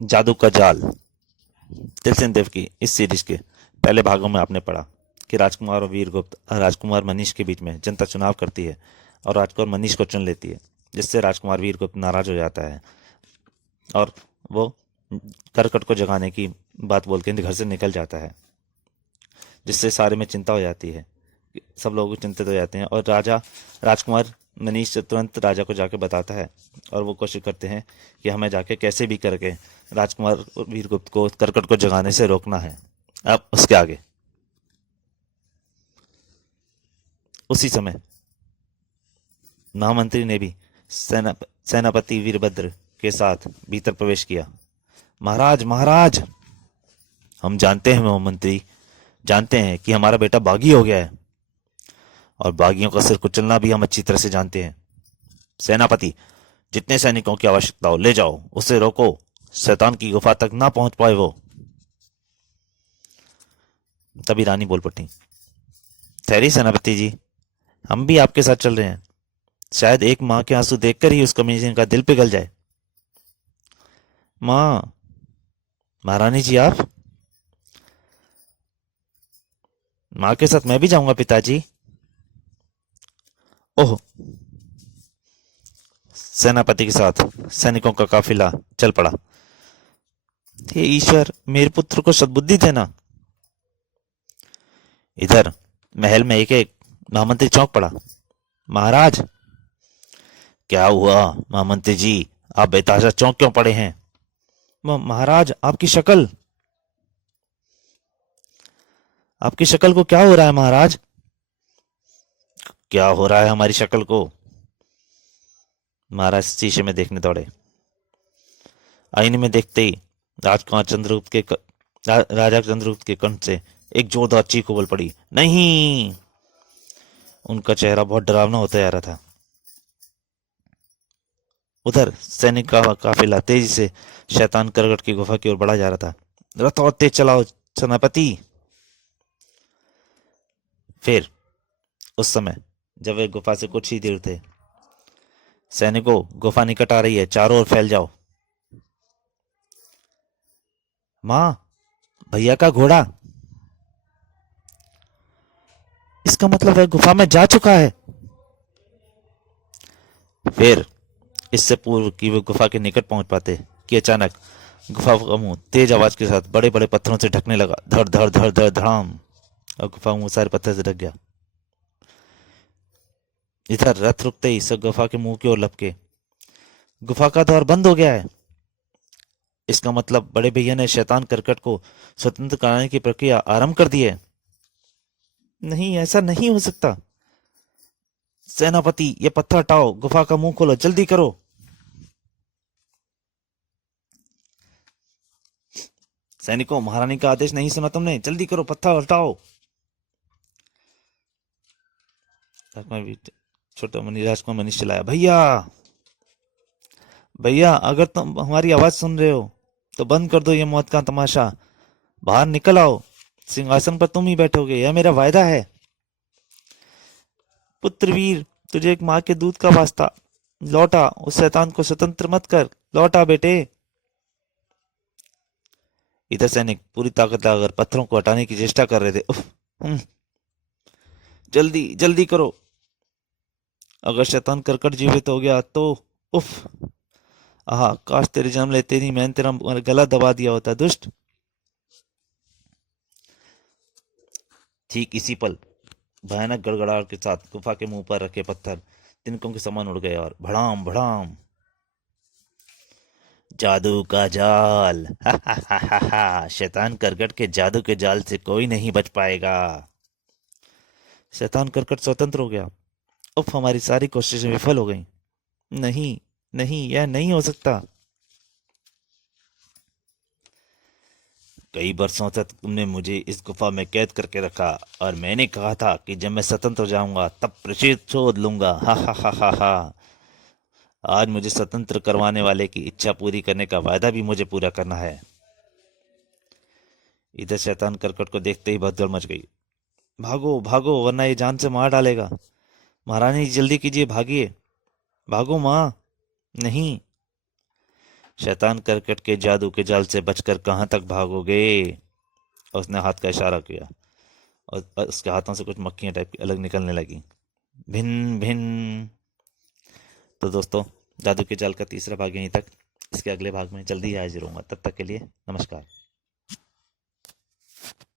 जादू का जाल। तिलसिन देव की इस सीरीज के पहले भागों में आपने पढ़ा कि राजकुमार और वीरगुप्त राजकुमार मनीष के बीच में जनता चुनाव करती है और राजकुमार मनीष को चुन लेती है, जिससे राजकुमार वीरगुप्त नाराज हो जाता है और वो करकट को जगाने की बात बोल के घर से निकल जाता है, जिससे सारे में चिंता हो जाती है। सब लोग चिंतित हो जाते हैं और राजकुमार मनीष तुरंत राजा को जाके बताता है और वो कोशिश करते हैं कि हमें जाके कैसे भी करके राजकुमार वीरगुप्त को करकट को जगाने से रोकना है। अब उसके आगे उसी समय महामंत्री ने भी सेनापति वीरभद्र के साथ भीतर प्रवेश किया। महाराज महाराज, हम जानते हैं महामंत्री, जानते हैं कि हमारा बेटा बागी हो गया है और बागियों का सिर कुचलना भी हम अच्छी तरह से जानते हैं। सेनापति, जितने सैनिकों की आवश्यकता हो ले जाओ, उसे रोको, शैतान की गुफा तक ना पहुंच पाए वो। तभी रानी बोल पड़ी, ठहरिए सेनापति जी, हम भी आपके साथ चल रहे हैं। शायद एक माँ के आंसू देखकर ही उस कमीशन का दिल पिघल जाए। माँ, महारानी जी आप? माँ के साथ मैं भी जाऊंगा पिताजी। ओह, सेनापति के साथ सैनिकों का काफिला चल पड़ा। हे ईश्वर, मेरे पुत्र को सद्बुद्धि देना। इधर महल में एक एक महामंत्री चौंक पड़ा। महाराज, क्या हुआ महामंत्री जी, आप बेतहाशा चौंक क्यों पड़े हैं? महाराज, आपकी शक्ल को क्या हो रहा है महाराज? क्या हो रहा है हमारी शक्ल को? महाराज शीशे में देखने दौड़े। आईने में देखते ही राजा चंद्रगुप्त के कंठ से एक जोरदार चीख उबल पड़ी। नहीं! उनका चेहरा बहुत डरावना होता जा रहा था। उधर सैनिक का काफिला तेजी से शैतान करगट की गुफा की ओर बढ़ा जा रहा था। रथ और तेज चलाओ सेनापति। फिर उस समय जब वे गुफा से कुछ ही दूर थे, सैनिकों, गुफा निकट आ रही है, चारों ओर फैल जाओ। मां, भैया का घोड़ा! इसका मतलब वह गुफा में जा चुका है। फिर इससे पूर्व कि वे गुफा के निकट पहुंच पाते कि अचानक गुफा का मुंह तेज आवाज के साथ बड़े बड़े पत्थरों से ढकने लगा। धड़ धड़ धड़ धड़ धड़ाम, और गुफा मुंह सारे पत्थर से ढक गया। इधर रथ रुकते ही सब गुफा के मुंह की ओर लपके। गुफा का द्वार बंद हो गया है। इसका मतलब बड़े भैया ने शैतान करकट को स्वतंत्र कराने की प्रक्रिया आरंभ कर दी है। नहीं, ऐसा नहीं हो सकता। सेनापति, ये पत्थर हटाओ, गुफा का मुंह खोलो, जल्दी करो। सैनिकों, महारानी का आदेश नहीं सुना तुमने, जल्दी करो, पत्थर हटाओ। छोटा मनी राजकुमार मनीष चिल्लाया, भैया भैया, अगर तुम हमारी आवाज सुन रहे हो तो बंद कर दो ये मौत का तमाशा। बाहर निकल आओ, सिंहासन पर तुम ही बैठोगे, यह मेरा वायदा है। पुत्र वीर, तुझे एक माँ के दूध का वास्ता, लौटा, उस शैतान को स्वतंत्र मत कर, लौटा बेटे। इधर सैनिक पूरी ताकत लगाकर पत्थरों को हटाने की चेष्टा कर रहे थे। उफ, जल्दी जल्दी करो, अगर शैतान करकट जीवित हो गया तो। उफ, आह, काश तेरे जन्म लेते ही मैंने तेरा गला दबा दिया होता दुष्ट। ठीक इसी पल भयानक गड़गड़ाहट के साथ गुफा के मुंह पर रखे पत्थर तिनकों के समान उड़ गए और भड़ाम भड़ाम। जादू का जाल! हा हा हा हा हा, शैतान करकट के जादू के जाल से कोई नहीं बच पाएगा। शैतान करकट स्वतंत्र हो गया। उफ, हमारी सारी कोशिशें विफल हो गईं। नहीं, नहीं, यह नहीं हो सकता। कई बरसों तक तुमने मुझे इस गुफा में कैद करके रखा और मैंने कहा था कि जब मैं स्वतंत्र हो जाऊंगा तब प्रतिशोध लूंगा। हा हा हा हा हा। आज मुझे स्वतंत्र करवाने वाले की इच्छा पूरी करने का वायदा भी मुझे पूरा करना है। इधर शैतान करकट को देखते ही भगदड़ मच गई। भागो भागो, वरना ये जान से मार डालेगा। महारानी, जल्दी कीजिए, भागिए, भागो माँ। नहीं, शैतान करकट के जादू के जाल से बचकर कहाँ तक भागोगे। और उसने हाथ का इशारा किया और उसके हाथों से कुछ मक्खियाँ टाइप की अलग निकलने लगी। भिन भिन। तो दोस्तों, जादू के जाल का तीसरा भाग यहीं तक। इसके अगले भाग में जल्दी ही हाजिर होऊंगा। तब तक के लिए नमस्कार।